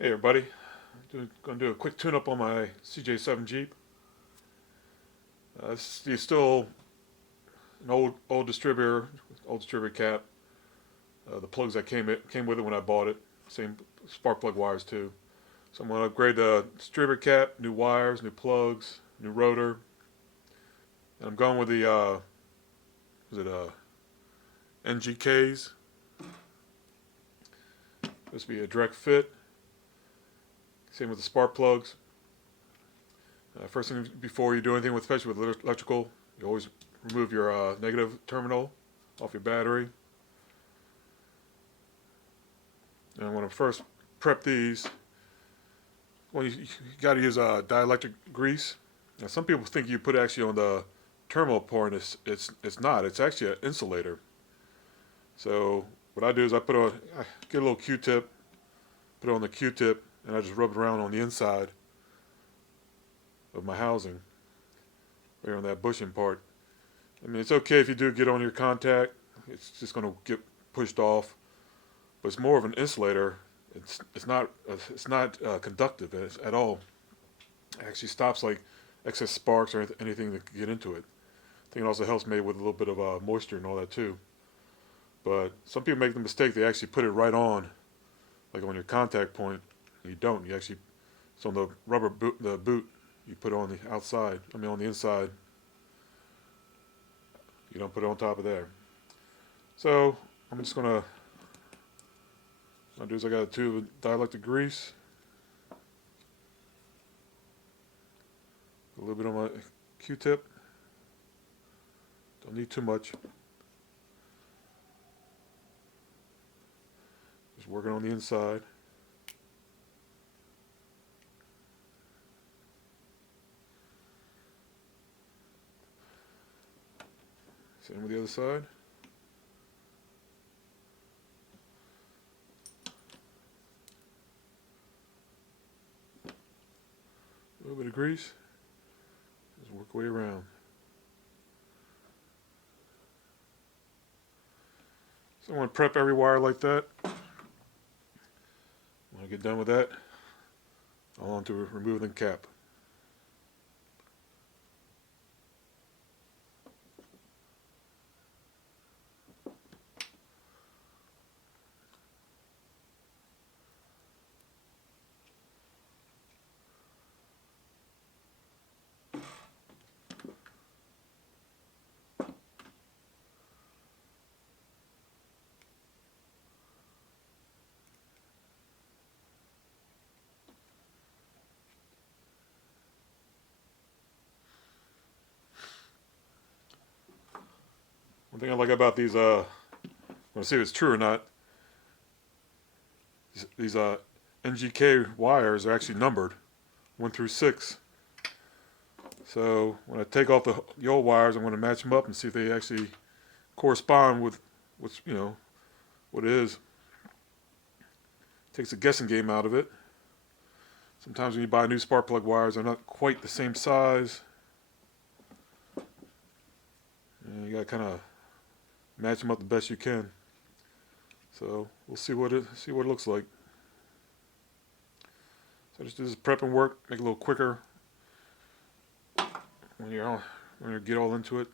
Hey everybody, going to do a quick tune-up on my CJ7 Jeep. This is still an old distributor cap. The plugs that came with it when I bought it, same spark plug wires too. So I'm going to upgrade the distributor cap, new wires, new plugs, new rotor. And I'm going with the is it NGKs? This will be a direct fit. Same with the spark plugs. First thing before you do anything with, especially with electrical, you always remove your negative terminal off your battery. And I'm going to first prep these. Well, you got to use dielectric grease. Now, some people think you put it actually on the terminal port. It's not. It's actually an insulator. So what I do is I get a little Q-tip, put it on the Q-tip, and I just rub it around on the inside of my housing, right on that bushing part. I mean, it's okay if you do get on your contact. It's just going to get pushed off, but it's more of an insulator. It's not conductive at all. It actually stops like excess sparks or anything that could get into it. I think it also helps maybe with a little bit of moisture and all that too. But some people make the mistake, they actually put it right on, like on your contact point. You don't. You actually, it's on the rubber boot, you put it on the outside. I mean on the inside. You don't put it on top of there. So I'm just gonna. What I do is I got a tube of dielectric grease. A little bit on my Q-tip. Don't need too much. Just working on the inside. Same with the other side. A little bit of grease. Just work your way around. So I want to prep every wire like that. When I get done with that, I'll on to remove the cap. One thing I like about these, I'm going to see if it's true or not. These NGK wires are actually numbered, 1 through 6. So when I take off the old wires, I'm going to match them up and see if they actually correspond with what's what it is. Takes a guessing game out of it. Sometimes when you buy new spark plug wires, they're not quite the same size. And you got to kind of match them up the best you can. So we'll see what it looks like. So just do this prepping work, make it a little quicker when you get all into it.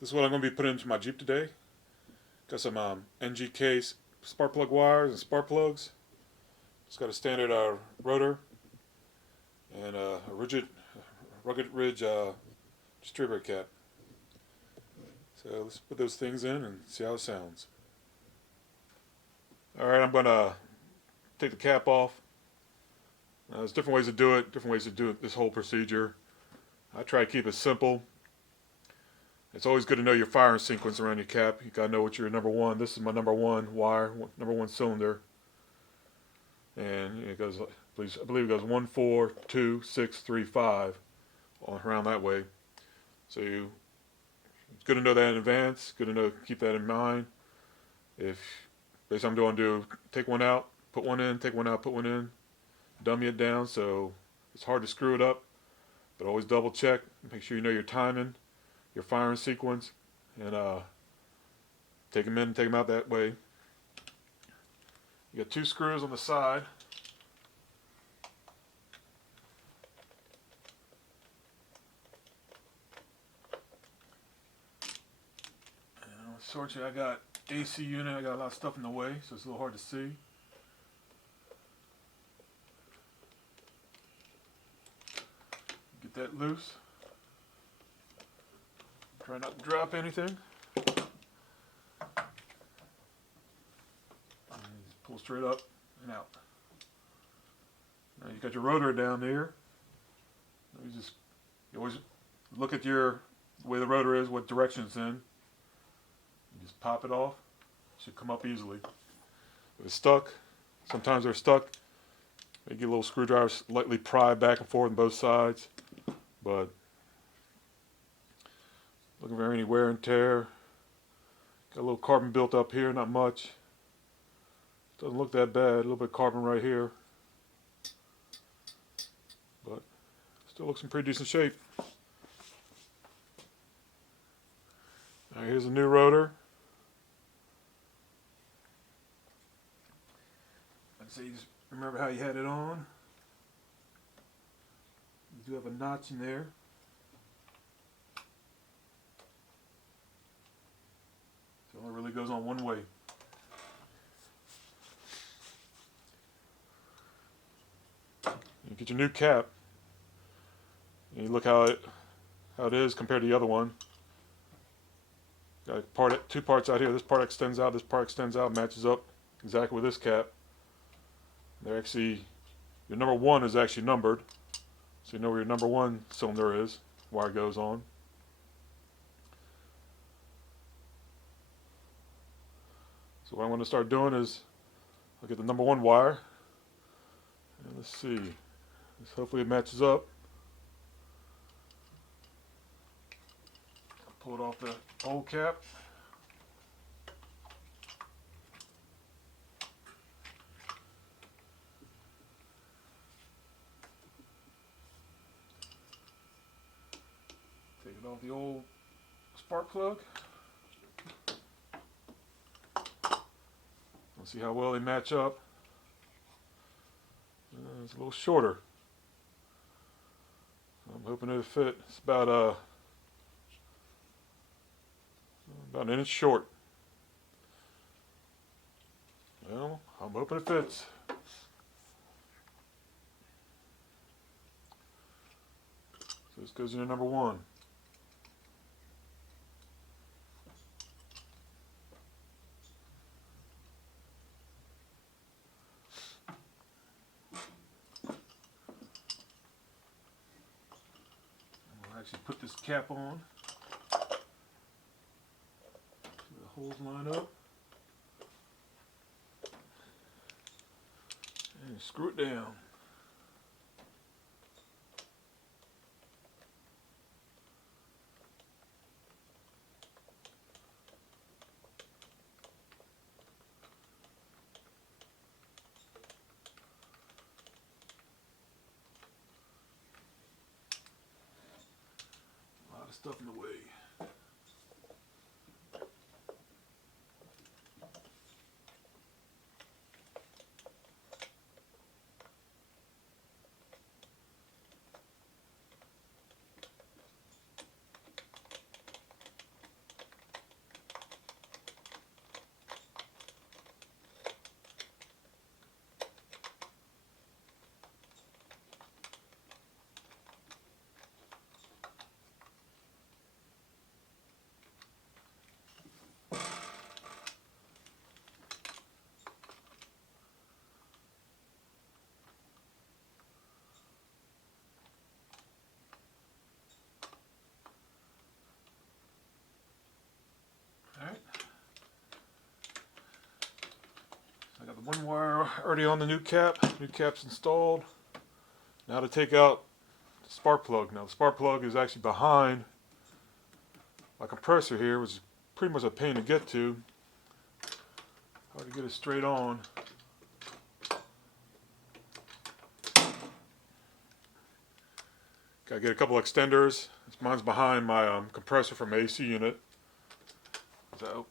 This is what I'm going to be putting into my Jeep today. Got some NGK spark plug wires and spark plugs. It's got a standard rotor and a rugged ridge distributor cap. So let's put those things in and see how it sounds. Alright, I'm going to take the cap off. There's different ways to do it, this whole procedure. I try to keep it simple. It's always good to know your firing sequence around your cap. You gotta know what your number one. This is my number one wire, number one cylinder, and it goes. I believe it goes 1, 4, 2, 6, 3, 5, all around that way. So it's good to know that in advance. Good to know, keep that in mind. If basically I'm going to do take one out, put one in, take one out, put one in. dummy it down so it's hard to screw it up. But always double check. Make sure you know your timing, your firing sequence, and take them in and take them out that way. You got 2 screws on the side. Unfortunately, I got AC unit. I got a lot of stuff in the way, so it's a little hard to see. Get that loose. Try not to drop anything. And just pull straight up and out. Now you got your rotor down there. You always look at the way the rotor is, what direction it's in. You just pop it off. It should come up easily. If it's stuck, sometimes they're stuck. They get a little screwdriver, lightly pry back and forth on both sides. But looking for any wear and tear. Got a little carbon built up here, not much. Doesn't look that bad. A little bit of carbon right here. But still looks in pretty decent shape. Now here's a new rotor. Like I say, you just remember how you had it on. You do have a notch in there. So it only really goes on one way. You get your new cap. And you look how it is compared to the other one. Got 2 parts out here. This part extends out. This part extends out. Matches up exactly with this cap. They're actually, your number 1 is actually numbered, so you know where your number 1 cylinder is. Wire goes on. So what I'm going to start doing is I'll get the number 1 wire. And let's see. Hopefully it matches up. Pull it off the old cap. Take it off the old spark plug. Let's see how well they match up. It's a little shorter. I'm hoping it'll fit. It's about an inch short. Well, I'm hoping it fits. So this goes into number 1. I'll actually put this cap on. Holes line up and screw it down. A lot of stuff in the way. I got the 1 wire already on the new cap. New cap's installed. Now to take out the spark plug. Now the spark plug is actually behind my compressor here, which is pretty much a pain to get to. Hard to get it straight on. Gotta get a couple extenders. Mine's behind my compressor from AC unit. So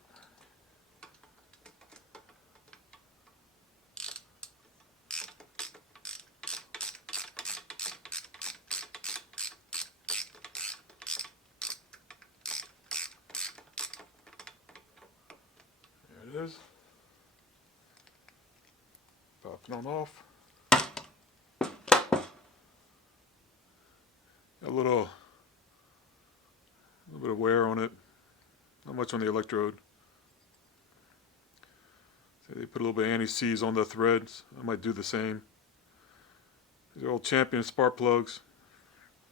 there it is. Pop it on off. A little bit of wear on it. Not much on the electrode. So they put a little bit of anti-seize on the threads. I might do the same. These are old Champion spark plugs.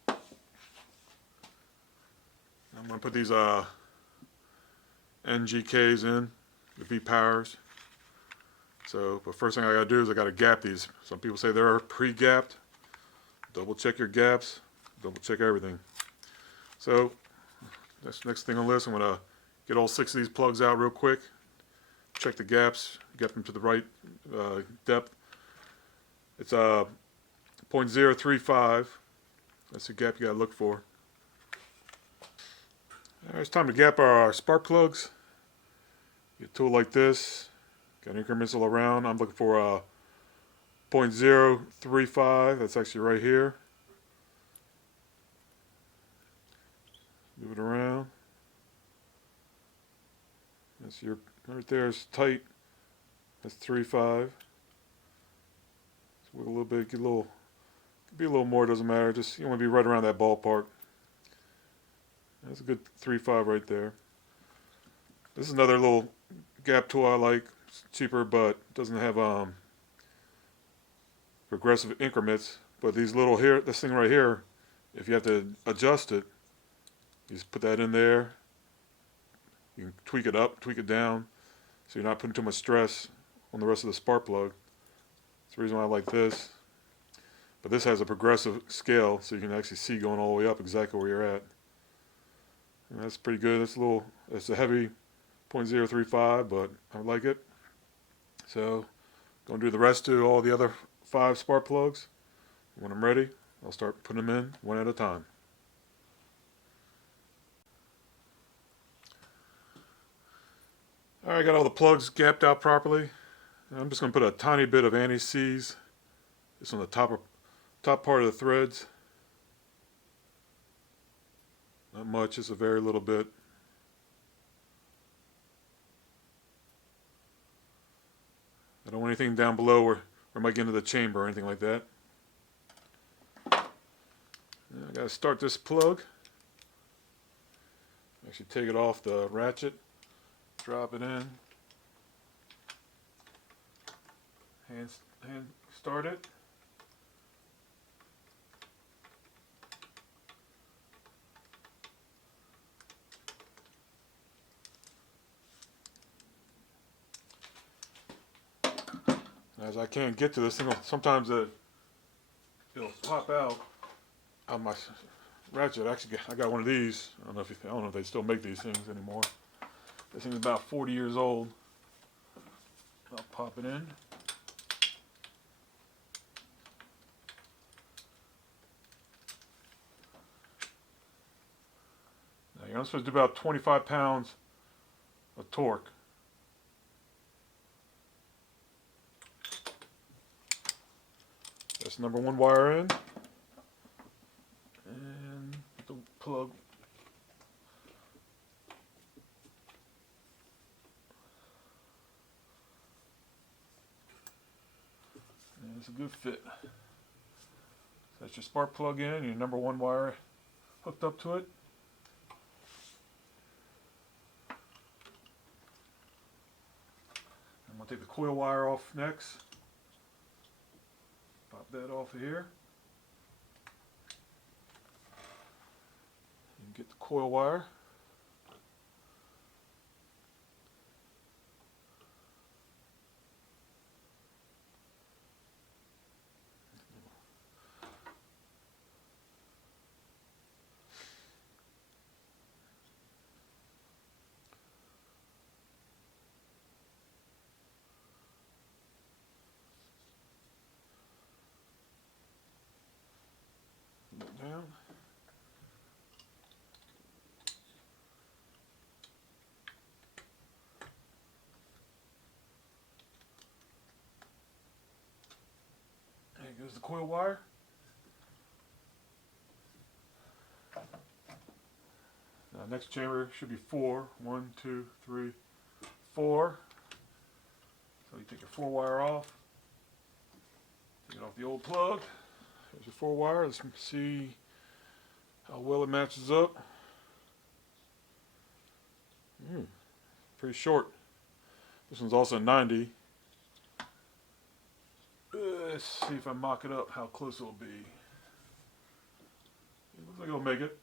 I'm going to put these NGKs in, the V powers. So, but first thing I got to do is I got to gap these. Some people say they're pre-gapped. Double check your gaps. Double check everything. So, that's the next thing on the list. I'm going to get all 6 of these plugs out real quick. Check the gaps. Get them to the right depth. It's 0.035. That's the gap you got to look for. All right, it's time to gap our spark plugs. Get a tool like this. Got increments all around. I'm looking for 0.035. That's actually right here. Move it around. That's your right there is tight. That's 3.5. So a little bit, get a little, be a little more. Doesn't matter. Just you want to be right around that ballpark. That's a good 3.5 right there. This is another little gap tool I like. It's cheaper, but doesn't have progressive increments. But these little here, this thing right here, if you have to adjust it, you just put that in there. You can tweak it up, tweak it down, so you're not putting too much stress on the rest of the spark plug. That's the reason why I like this. But this has a progressive scale, so you can actually see going all the way up exactly where you're at. And that's pretty good. It's a heavy 0.035, but I like it. So, going to do the rest to all the other 5 spark plugs. When I'm ready, I'll start putting them in one at a time. Alright, I got all the plugs gapped out properly. And I'm just going to put a tiny bit of anti-seize just on the top part of the threads. Not much, just a very little bit. I don't want anything down below where I might get into the chamber or anything like that. And I got to start this plug. Actually take it off the ratchet. Drop it in. Hand start it. As I can't get to this thing, sometimes it'll pop out on my ratchet. Actually, I got one of these. I don't know if they still make these things anymore. This thing's about 40 years old. I'll pop it in. Now you're supposed to do about 25 pounds of torque. That's number 1 wire in. And the plug. And it's a good fit. So that's your spark plug in, your number 1 wire hooked up to it. I'm going to take the coil wire off next. Pop that off of here. And get the coil wire. Down. There goes the coil wire. Now next chamber should be 4. 1, 2, 3, 4. So you take your 4 wire off. Take it off the old plug. There's your 4 wire. Let's see how well it matches up. Pretty short. This one's also 90. Let's see if I mock it up, how close it'll be. It looks like it'll make it.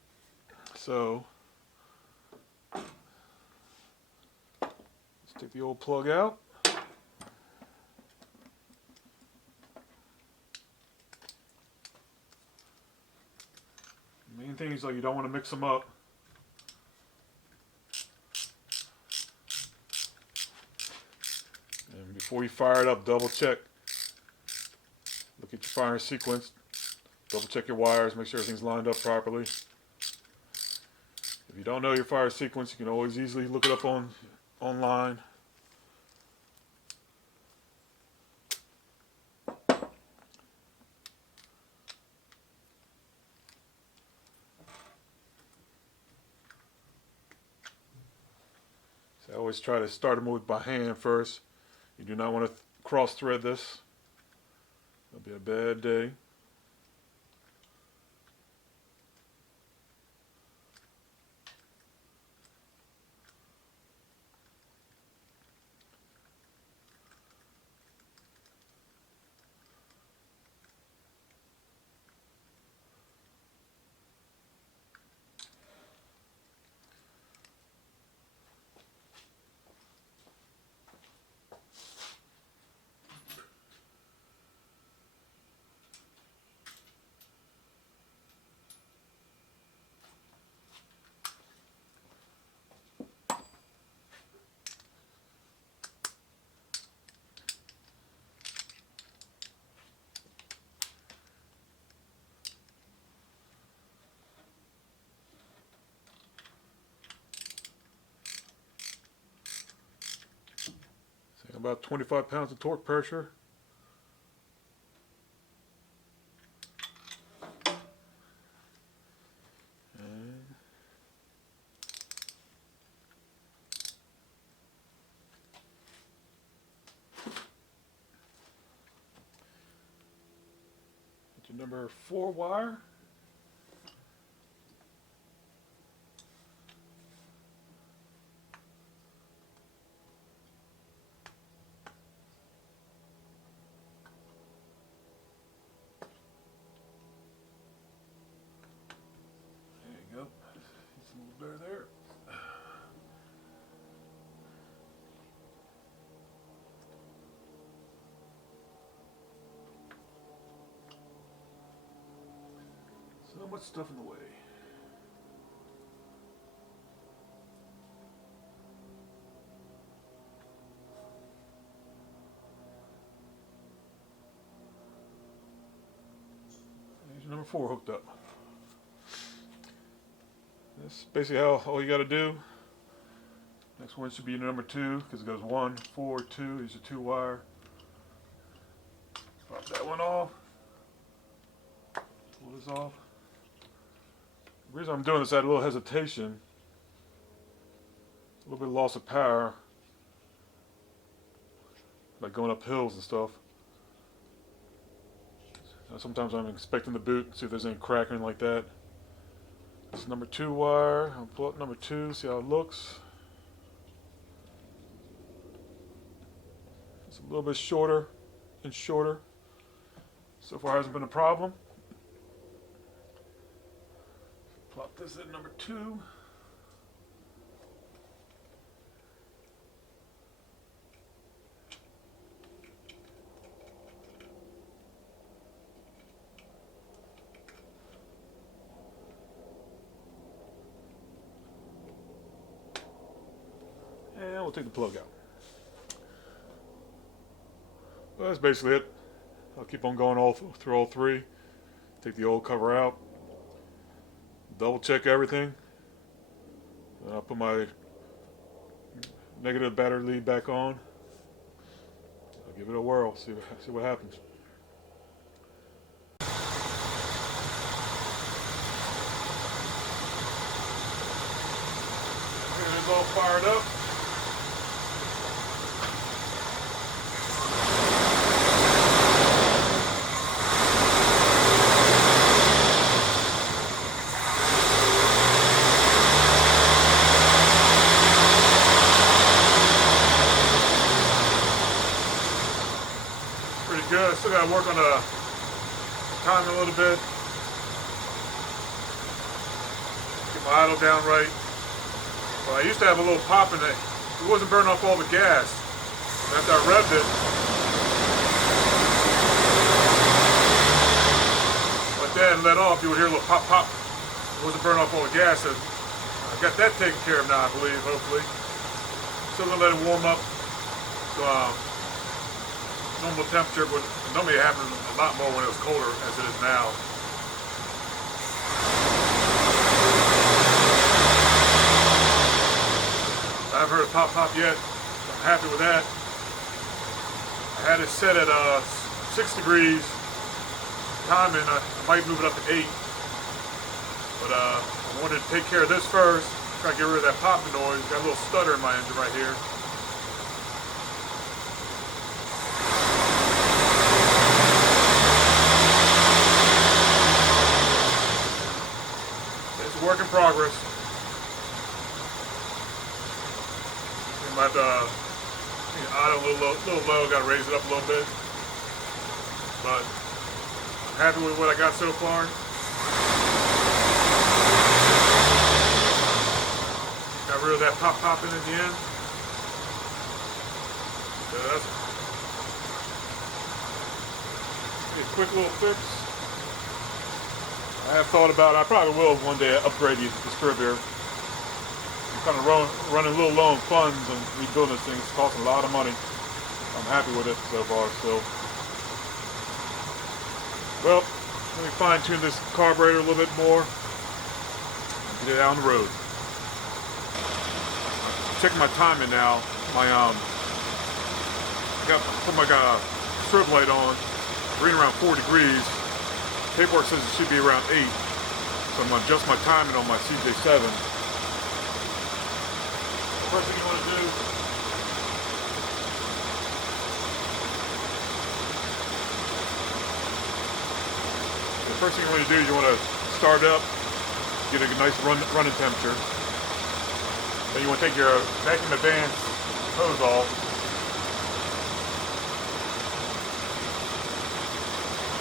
So, let's take the old plug out. The main thing is, like, you don't want to mix them up. And before you fire it up, double check. Look at your firing sequence. Double check your wires, make sure everything's lined up properly. If you don't know your fire sequence, you can always easily look it up online. So I always try to start them with by hand first. You do not want to cross thread this. That'll be a bad day. About 25 pounds of torque pressure. And your number 4 wire. There. So much stuff in the way. There's your number 4 hooked up. That's basically all you got to do. Next one should be number 2 because it goes 1, 4, 2. Here's your 2 wire. Pop that one off. Pull this off. The reason I'm doing this, I had a little hesitation. A little bit of loss of power. Like going up hills and stuff. Sometimes I'm inspecting the boot, see if there's any crack or anything like that. This is number 2 wire. I'll pull up number 2, see how it looks. It's a little bit shorter and shorter. So far hasn't been a problem. Plop this at number 2. And we'll take the plug out. Well, that's basically it. I'll keep on going through all 3. Take the old cover out. Double check everything. Then I'll put my negative battery lead back on. I'll give it a whirl, see what happens. all fired up. Pretty good. Still got to work on the time a little bit. Get my idle down right. Well, I used to have a little pop in it. It wasn't burning off all the gas. After I revved it, but then let off, you would hear a little pop, pop. It wasn't burning off all the gas. So I got that taken care of now, I believe, hopefully. Still gonna let it warm up to normal temperature, but normally it happens a lot more when it was colder as it is now. I haven't heard a pop pop yet. I'm happy with that. I had it set at 6 degrees timing. I might move it up to 8. But I wanted to take care of this first. Try to get rid of that popping noise. Got a little stutter in my engine right here. It's a work in progress. Might idle a little low, got to raise it up a little bit. But I'm happy with what I got so far. Got rid of that pop in the end. So that's a quick little fix. I have thought about, I probably will one day upgrade the distributor. Kind of running a little low on funds and rebuilding this thing. It's costing a lot of money. I'm happy with it so far still. Well, let me fine tune this carburetor a little bit more and get it out on the road. Checking my timing now. My got a strobe light on, reading around 4 degrees. Paperwork says it should be around 8. So I'm gonna adjust my timing on my CJ7. First thing you want to do is you want to start up, get a nice running temperature. Then you want to take your vacuum advance hose off.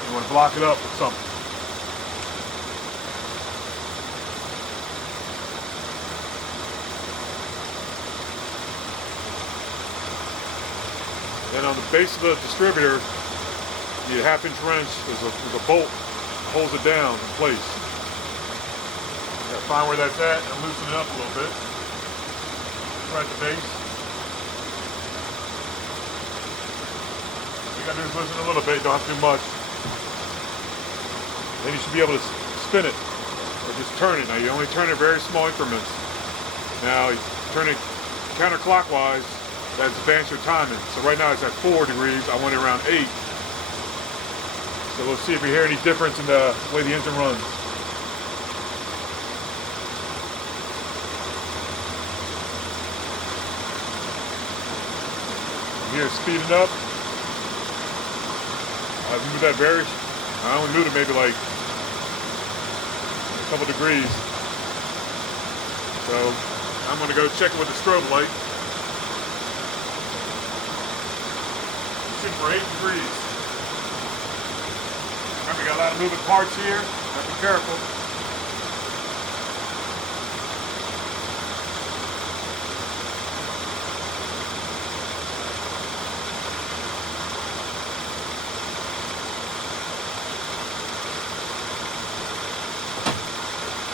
You want to block it up with something. Then on the base of the distributor, the 1/2-inch wrench is a bolt that holds it down in place. You gotta find where that's at and loosen it up a little bit. Right at the base. All you gotta do is loosen it a little bit, you don't have to do much. Then you should be able to spin it, or just turn it. Now you only turn it very small increments. Now you turn it counterclockwise. That's advance your timing. So right now it's at 4 degrees. I want it around 8. So we'll see if we hear any difference in the way the engine runs. Here it's speeding up. I've moved that I only moved it maybe like a couple degrees. So I'm gonna go check it with the strobe light. For 8 degrees. Remember, we got a lot of moving parts here. Gotta be careful.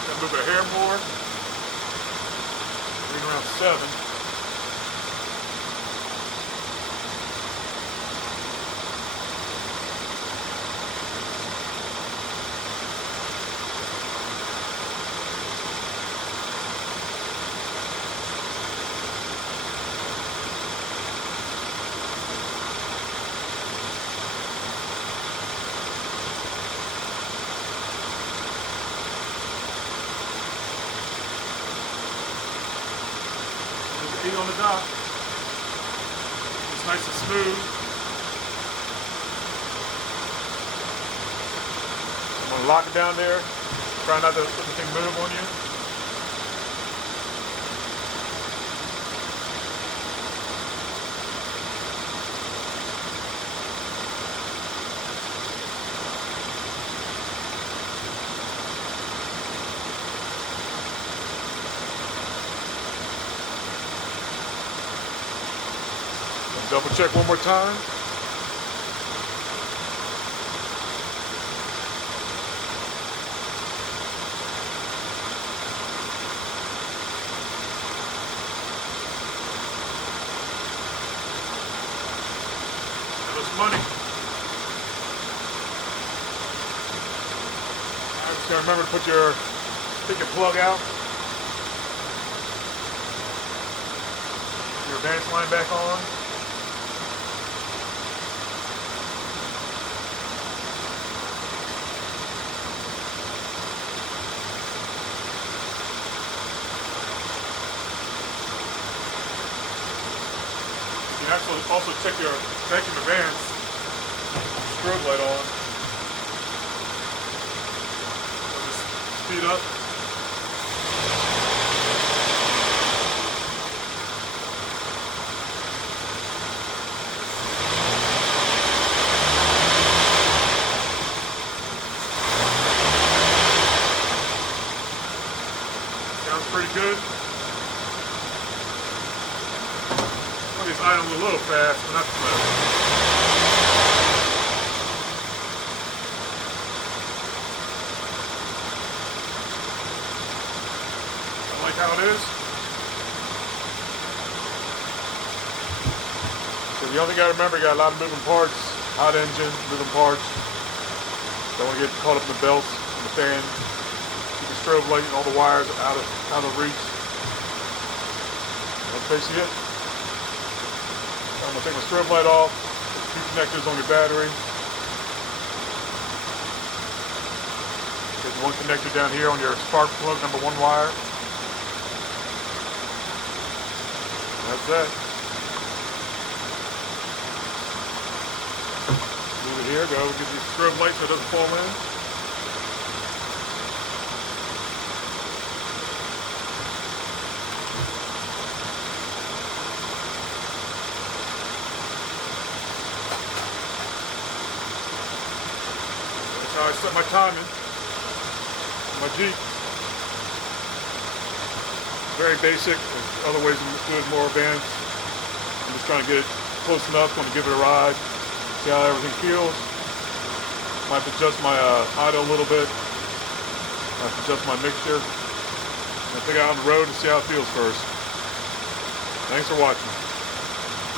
Gotta move it a hair more. Reading around 7. feet on the dock. It's nice and smooth. I'm going to lock it down there. Try not to let the thing move on you. Double check one more time. That was money. I just gotta remember to take your plug out. Your advance line back on. You also check your vacuum advance, strobe light on. So just speed up. Sounds pretty good. These items a little fast, but not too much. I like how it is. So the only thing you gotta remember, you got a lot of moving parts, hot engine, moving parts. Don't want to get caught up in the belts, in the fan. Keep the strobe light and all the wires out of reach. That's basically it. I'm going to take my strobe light off, put the two connectors on your battery. There's one connector down here on your spark plug, number 1 wire. That's it. Move it here, go get the strobe light so it doesn't fall in. How I set my timing on my Jeep. Very basic. There's other ways to do it more advanced. I'm just trying to get it close enough. I'm going to give it a ride. See how everything feels. Might adjust my idle a little bit. Might adjust my mixture. I'll take it out on the road and see how it feels first. Thanks for watching.